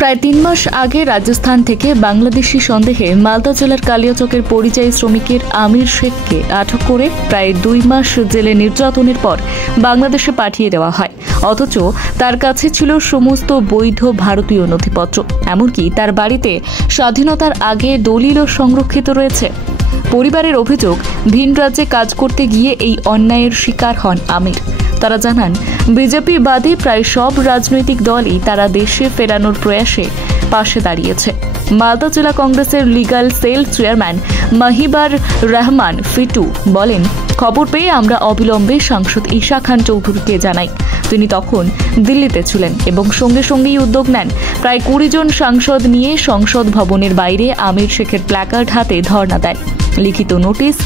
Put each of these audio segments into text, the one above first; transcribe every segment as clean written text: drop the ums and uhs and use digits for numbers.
প্রায় ৩ মাস আগে রাজস্থান থেকে বাংলাদেশি সন্দেহে মালদা জেলার কালিয়াচকের পরিযায়ী শ্রমিকের আমির শেখকে আটক করে প্রায় ২ মাস জেলে নির্যাতনের পর বাংলাদেশে পাঠিয়ে দেওয়া হয়। অথচ তার কাছে ছিল সমস্ত বৈধ ভারতীয় নথিপত্র, এমনকি তার বাড়িতে স্বাধীনতার আগে দলিলও সংরক্ষিত রয়েছে। পরিবারের অভিযোগ, ভিন রাজ্যে কাজ করতে গিয়ে এই অন্যায়ের শিকার হন আমির। তারা জানান, বিজেপি বাদে প্রায় সব রাজনৈতিক দলই তারা দেশে ফেরানোর প্রয়াসে পাশে দাঁড়িয়েছে। মালদা জেলা কংগ্রেসের লিগ্যাল সেল চেয়ারম্যান মাহিবার রহমান ফিটু বলেন, খবর পেয়ে আমরা অবিলম্বে সাংসদ ঈশা খান চৌধুরীকে জানাই। তিনি তখন দিল্লিতে ছিলেন এবং সঙ্গে সঙ্গেই উদ্যোগ নেন। প্রায় ২০ জন সাংসদ নিয়ে সংসদ ভবনের বাইরে আমির শেখের প্ল্যাকার্ড হাতে ধর্ণা দেন। লিখিত নোটিশ,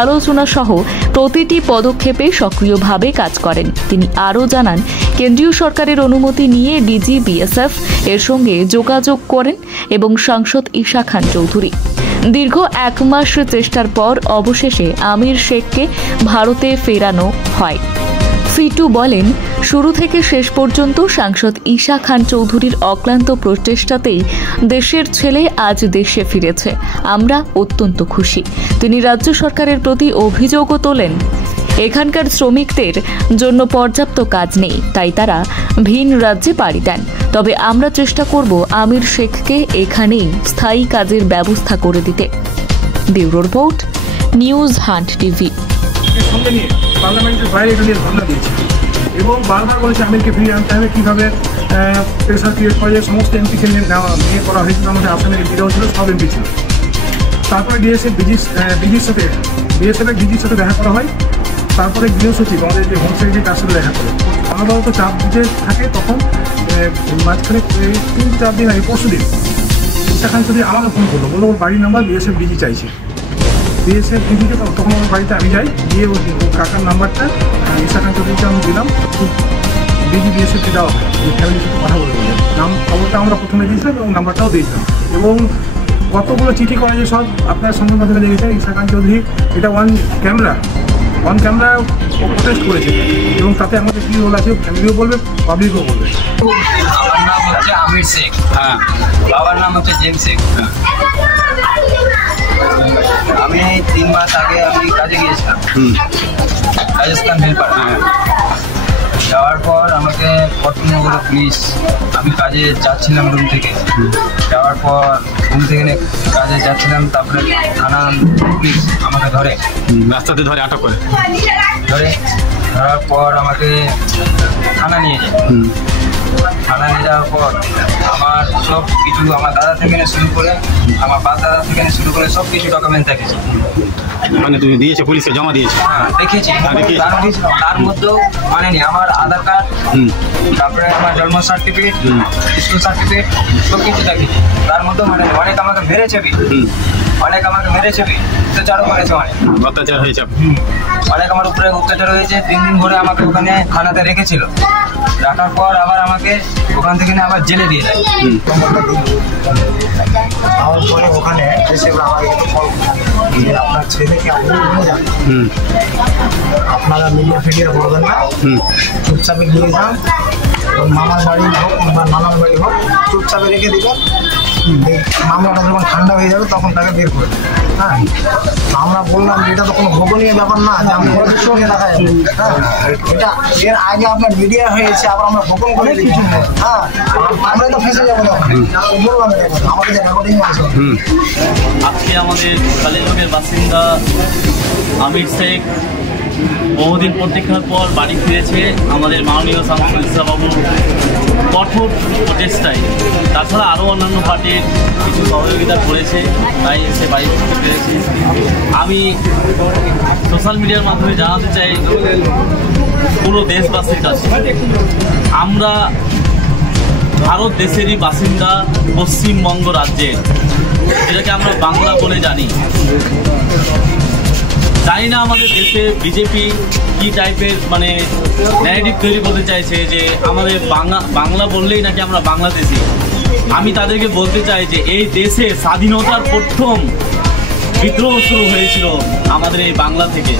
আলোচনা সহ প্রতিটি পদক্ষেপে সক্রিয়ভাবে কাজ করেন। তিনি আরও জানান, কেন্দ্রীয় সরকারের অনুমতি নিয়ে ডিজি বিএসএফ এর সঙ্গে যোগাযোগ করেন এবং সাংসদ ঈশা খান চৌধুরী। দীর্ঘ ১ মাস চেষ্টার পর অবশেষে আমির শেখকে ভারতে ফেরানো হয়। ফিটু বলেন, শুরু থেকে শেষ পর্যন্ত সাংসদ ঈশা খান চৌধুরীর অক্লান্ত প্রচেষ্টাতেই দেশের ছেলে আজ দেশে ফিরেছে। আমরা অত্যন্ত খুশি। তিনি রাজ্য সরকারের প্রতি অভিযোগও তোলেন, এখানকার শ্রমিকদের জন্য পর্যাপ্ত কাজ নেই, তাই তারা ভিন রাজ্যে পাড়ি দেন। তবে আমরা চেষ্টা করব আমির শেখকে এখানেই স্থায়ী কাজের ব্যবস্থা করে দিতে। Bureau report, news hunt TV. পার্লামেন্টের বাইরে এটা নিয়ে ধর্ণা দিয়েছে এবং বারবার বলেছে আমিরকে ফিরিয়ে আনতে হবে। কীভাবে প্রেশার ক্রিয়েট করে যে সমস্ত এমপিকে নিয়ে করা হয়েছিল, আমাদের আসামের এমপিরাও ছিল, সব এমপি ছিল। তারপরে বিজির সাথে দেখা করা হয়। তারপরে গৃহ সচিব, আমাদের যে হোম সেক্রেটারি, তার সাথে দেখা করে অনবরত চাপ দিতে থাকে। তখন মাঝখানে ৩-৪ দিন আগে, পরশুদিন ঈশা খান চৌধুরী আমাকে ফোন করলো, বললো ওর বাড়ির নাম্বার বিএসএফ ডিজি চাইছে। বিএসএফ ডিজিকে তখন আমার বাড়িতে আমি যাই, গিয়ে ওর কাকার নাম্বারটা ঈশা খান চৌধুরীকে আমি দিলাম। ডিজি বিএসএফকে দেওয়া হয়, ফ্যামিলির সাথে কথা বলে খবরটা আমরা প্রথমে দিয়েছিলাম এবং নাম্বারটাও দিয়েছিলাম। এবং কতগুলো চিঠি করা যে সব আপনার সংবাদ মাধ্যমে দেখেছেন। ঈশা খান চৌধুরী এটা অন ক্যামেরা প্রোটেস্ট করেছে এবং তাতে আমাদের কী রোল আছে ফ্যামিলিও বলবে, পাবলিকও বলবে। আমার নাম হচ্ছে আমির শেখ, হ্যাঁ, বাবার নাম হচ্ছে জেমস শেখ। আমি ৩ মাস আগে আমি কাজে গিয়েছিলাম রাজস্থান হেল্পার। যাওয়ার পর আমাকে পশ্চিমবঙ্গ পুলিশ, আমি কাজে যাচ্ছিলাম রুম থেকে, যাওয়ার পর রুম থেকে কাজে যাচ্ছিলাম, তারপরে থানা পুলিশ আমাকে রাস্তাতে ধরে আটক করে ধরার পর আমাকে থানা নিয়ে যায়। থানা নিয়ে যাওয়ার পর আমার সব কিছু, আমার দাদা থেকে শুরু করে, আমার বাপ দাদা থেকে শুরু করে সব কিছু ডকুমেন্ট দেখেছি। মানে তুমি দিয়েছো, পুলিশে জমা দিয়েছো? হ্যাঁ, দেখেছি। তার মধ্যেও মানেনি আমার আধার কার্ড, তারপরে আমার জন্ম সার্টিফিকেট, স্কুল সার্টিফিকেট, সব কিছু দেখেছি। তার মধ্যেও মানে অনেক আমাকে মেরেছে, অত্যাচারও করেছে, অত্যাচার হয়েছে, অনেক আমার উপরে অত্যাচার হয়েছে। 3 দিন ধরে আমাকে ওখানে থানাতে রেখেছিল। রাখার পর আবার আমাকে ওখান থেকে আবার জেলে দিয়ে দেয়। আমার পরে ওখানে এসে আমাকে কল যে আপনার ছেলেকে আপনি নিয়ে যান, আপনারা মিডিয়া বলবেন না, চুপচাপে নিয়ে যান, মামার বাড়ি হোক বা নানার বাড়ি হোক, চুপচাপে রেখে দিবেন। মামলাটা যখন ঠান্ডা হয়ে যাবে তখন তাকে বের করবে। হ্যাঁ, আমরা বললাম এটা তো কোনো গোপনীয় ব্যাপার না যে আমি সঙ্গে দেখা যাবে। হ্যাঁ, এটা এর আগে আপনার মিডিয়া হয়েছে, আবার আমরা গোপন করে দিচ্ছি। হ্যাঁ, আমরা তো ফেসে যাবো না, বললাম আমাদের যে রেকর্ডিং আছে। আজকে আমাদের কালিয়াচকের বাসিন্দা আমির শেখ বহুদিন প্রতীক্ষার পর বাড়ি ফিরেছে। আমাদের মাননীয় সাংসদ ঈশাবাবু কঠোর প্রচেষ্টায়, তাছাড়া আরও অন্যান্য পার্টির কিছু সহযোগিতা করেছে, তাই এসে বাড়ি ফিরতে পেরেছি। আমি সোশ্যাল মিডিয়ার মাধ্যমে জানাতে চাই পুরো দেশবাসীর কাছে, আমরা ভারত দেশেরই বাসিন্দা, পশ্চিমবঙ্গ রাজ্যের, যেটাকে আমরা বাংলা বলে জানি। জানি না আমাদের দেশে বিজেপি কি টাইপের মানে ন্যারেটিভ তৈরি করতে চাইছে যে আমাদের বাংলা বললেই নাকি আমরা বাংলাদেশি। আমি তাদেরকে বলতে চাই যে এই দেশে স্বাধীনতার প্রথম বিদ্রোহ শুরু হয়েছিল আমাদের এই বাংলা থেকে।